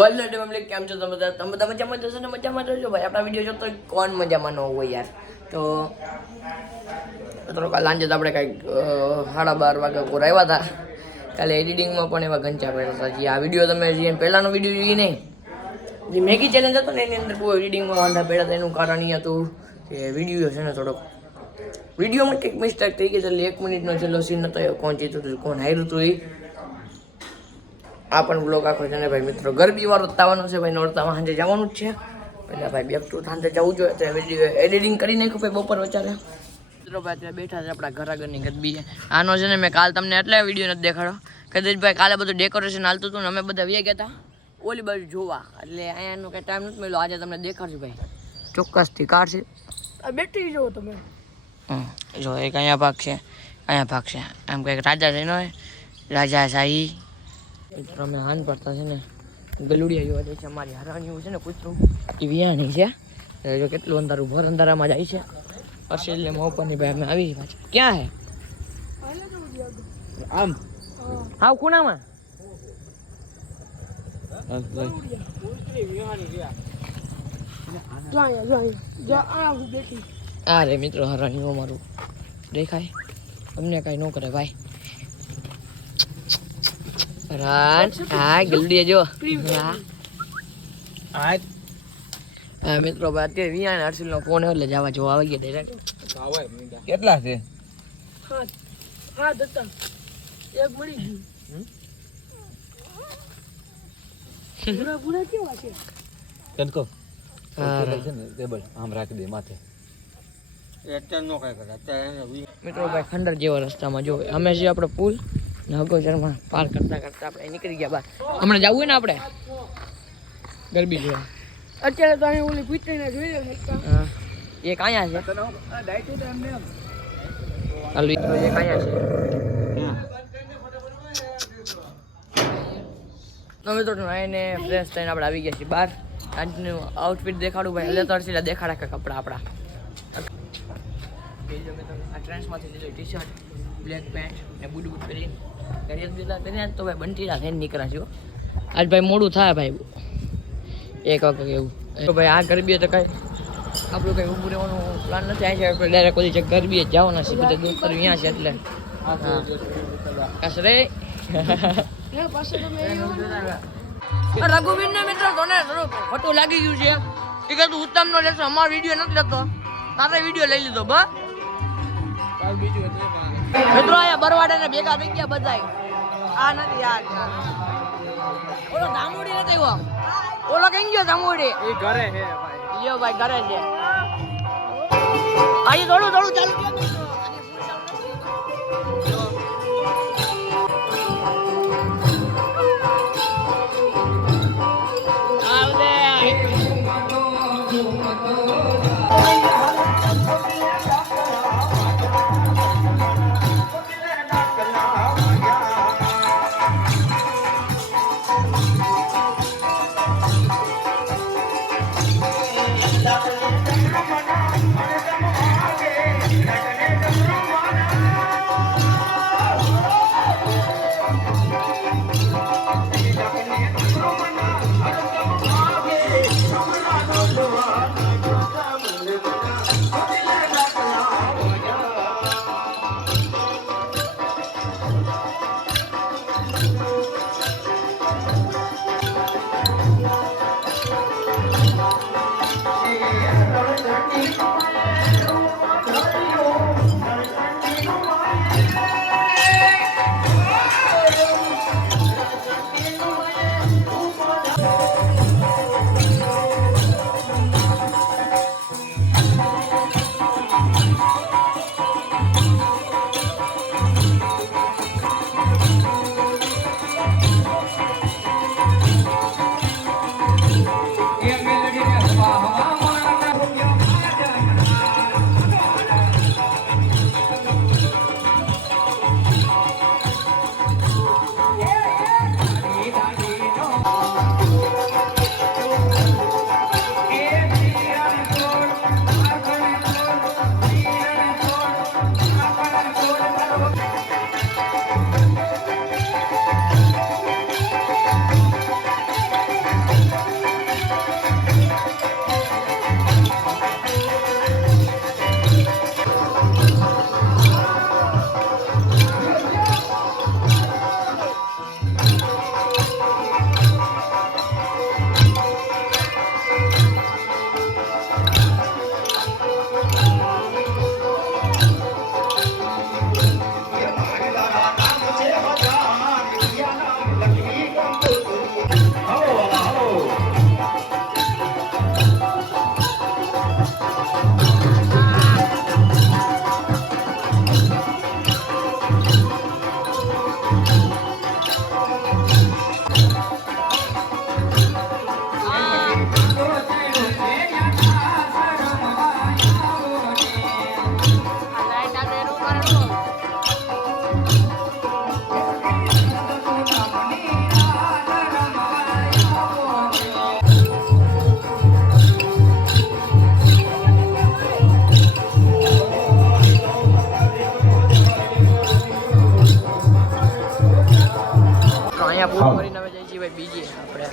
કેમ છો તમે બધા? તમે બધા મજામાં જશો ને? મજામાં રહેજો ભાઈ. આપણા વીડિયો જોતો કોણ મજામાં ન હોય યાર. તો થોડોક લાંજે તો આપણે કંઈક સાડા બાર વાગે કોર આવ્યા હતા. કાલે એડિટિંગમાં પણ એવા ઘંચા પડ્યા હતા. જે આ વીડિયો તમે જે પહેલાનો વીડિયો એ નહીં જે મેગી ચેલેન્જ હતો ને, એની અંદર બહુ એડિટિંગમાં વાંધા પડ્યા હતા. એનું કારણ એ હતું કે વીડિયો છે ને થોડોક, વિડીયોમાં કંઈક મિસ્ટેક થઈ ગઈ એટલે એક મિનિટનો છેલ્લો સીન નહોતો કોણ જીતું હતું, કોણ હાર્યું હતું એ આ પણ બ્લોગ આખો છે ને ભાઈ મિત્રો ગરબી વાર જ છે ભાઈ નોરતામાં સાંજે જવાનું જ છે. એટલે ભાઈ બેક ટુ સાંજે જવું જોઈએ તો વીડિયો એડિટિંગ કરી નાખ્યું ભાઈ બપોર વચારે મિત્રો ભાઈ અત્યારે બેઠા છે આપણા ઘર આગળની ગરબી છે. આનો છે ને મેં કાલ તમને એટલે વીડિયો નથી દેખાડો. કદાચ ભાઈ કાલે બધું ડેકોરેશન હાલતું હતું ને અમે બધા વ્યા ગયા હતા ઓલી બાજુ જોવા. એટલે અહીંયાનો કંઈ ટાઈમ નથી મળ્યો. આજે તમને દેખાડશું ભાઈ. ચોક્કસથી કાઢશે છે. બેટરી જુઓ તમે. જો એક અહીંયા ભાગ છે અહીંયા ભાગ છે. આમ કંઈક રાજા છે એનો રાજા શાહી મિત્રો અમે હાન પડતા છે ને. ગલુડિયા જોવા જાય છે અમારી હરાણીઓ છે ને કૂતરું. એ વિયાણી છે. જો કેટલું અંધારું ભર અંધારામાં જાય છે. પછી એટલે મોપરની ભાઈ અમે આવી પાછી. ક્યાં હે? આમ. હાવ ખૂણામાં. જો અહીંયા જો અહીંયા જો આ હું બેઠી આ રે મિત્રો હરાણીઓ અમારું. દેખાય? અમને કાંઈ ન કરે ભાઈ. રાન હા ગલુડિયા જો હા મિત્રો અત્યારે વિયાણ હર્ષિલનો ફોન એટલે જવા જોવા આવી ગયા ડાયરેક્ટ કેટલા છે? હા હા દત્તા એક મળી ગયું. પૂરા પૂરા કેવા છે? કનકો હા છે ને ટેબલ આમ રાખી દે માથે. મિત્રો ભાઈ ખંડર જેવા રસ્તામાં જો અમે જે આપણે પુલ ને અગોચરમાં પાર કરતા કરતા આપણે નીકળી ગયા બહાર હમણાં જવું ને આપણે? ગરબી જોવા. અત્યારે તો અહીં ઓલી પીતળીને જોઈ હા. એક અહીંયા છે. ચાલુ એક અહીંયા છે. અમે તો નાઈને ફ્રેશ થઈને આપણે આવી ગયા છીએ બહાર. આજનું આઉટફિટ દેખાડું ભાઈ. એટલે તરસી દેખાડા કે કપડાં આપણા. આ ટ્રેન્સમાંથી લીધું ટી શર્ટ બ્લેક પેન્ટ ને બૂટ બૂટ પહેરીને ઘરે દીધા પહેરીને તો ભાઈ બંટીરા થઈને નીકળ્યા છો આજ ભાઈ મોડું થાય ભાઈ. એક વખત એવું. તો ભાઈ આ ગરબી તો કાંઈ આપણું કંઈ ઊભું રહેવાનું પ્લાન નથી. આવી છે આપણે ડાયરેક્ટ કોઈ જગ્યા ગરબીએ જ જવાના છે બધા દોસ્તર અહીંયા છે એટલે. કસરે રઘુવીર ને મિત્રો તને થોડું ખોટું લાગી ગયું છે. એ કે તું ઉત્તમ નો લેશો. અમારો વીડિયો નથી લેતો. તારે વીડિયો લઈ લીધો બસ. મિત્રો આયા બરવાડા ને ભેગા થઈ ગયા બધા આ નથી યાર ઓલો ધામુડી નથી આવ્યો ઓલો કઈ ગયો ધામુડી? એ ઘરે હે યો ભાઈ ઘરે છે. અહીં થોડું થોડું ચાલુ અહીંયા પૂરું કરીને હવે જઈ છીએ ભાઈ બીજી આપણે.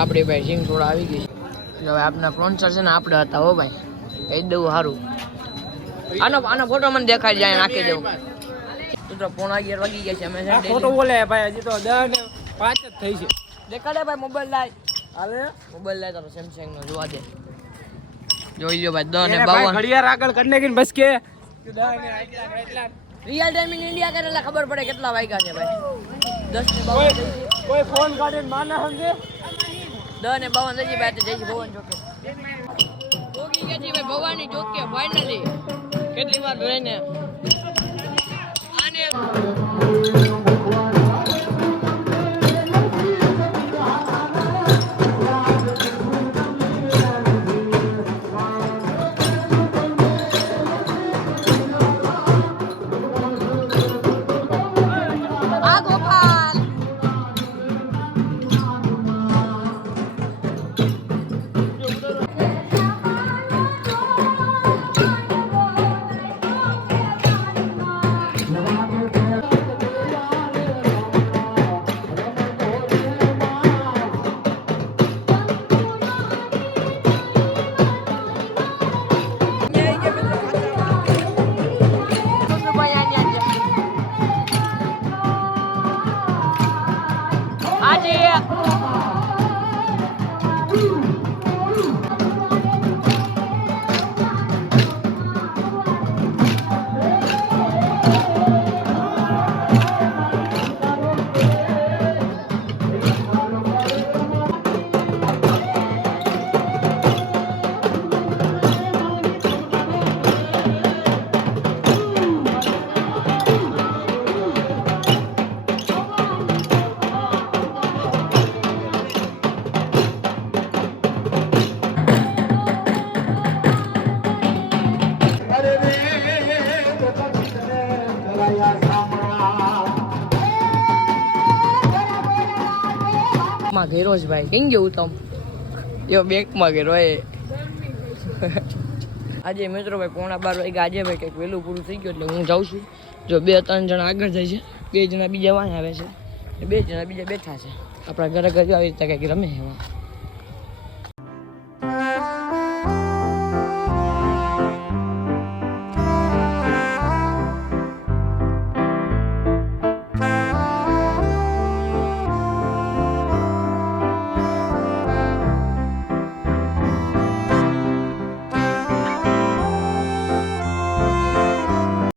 આપણે ભાઈ સિંગ થોડા આવી ગઈ છે. હવે આપના સ્પોન્સર છે ને આપણે હતા હો ભાઈ. કહી દઉં સારું આનો આનો ફોટો મને દેખાડી જાય નાખી દઉં. તો પોણા અગિયાર વાગી ગયા છે અમે ફોટો બોલે ભાઈ હજી તો દસ પાંચ જ થઈ છે. દેખાડે ભાઈ મોબાઈલ લાય. હાલે મોબાઈલ લાય તારો સેમસંગ નો જોવા દે. જોઈ લ્યો ભાઈ દસ ને એને ભાઈ બાવન. ઘડિયાળ આગળ કરને કે બસ કે. રિયલ ટાઈમ ઇન ઇન્ડિયા કરે એટલે ખબર પડે કેટલા વાગ્યા છે ભાઈ. દસ ને બાવન થઈ છે. કોઈ કોઈ ફોન કાઢીને માના સમજે? દસ ને બાવન થઈ છે ભાઈ જય શ્રી ભગવાન ચોકે. ભોગી છે ભાઈ ભવાની ચોકે ફાઇનલી કેટલી વાર રહીને આને માં ઘેરો છે ભાઈ કેમ ગયું તમ? યો બેંકમાં ઘેરો એ આજે મિત્રો ભાઈ પોણા બાર વાગે આજે ભાઈ કંઈક વહેલું પૂરું થઈ ગયું એટલે હું જાઉં છું. જો બે ત્રણ જણા આગળ જાય છે, બે જણા બીજા વાંહે આવે છે, બે જણા બીજા બેઠા છે. આપણા ઘરે ઘરે આવી રીતે કંઈક રમે એમાં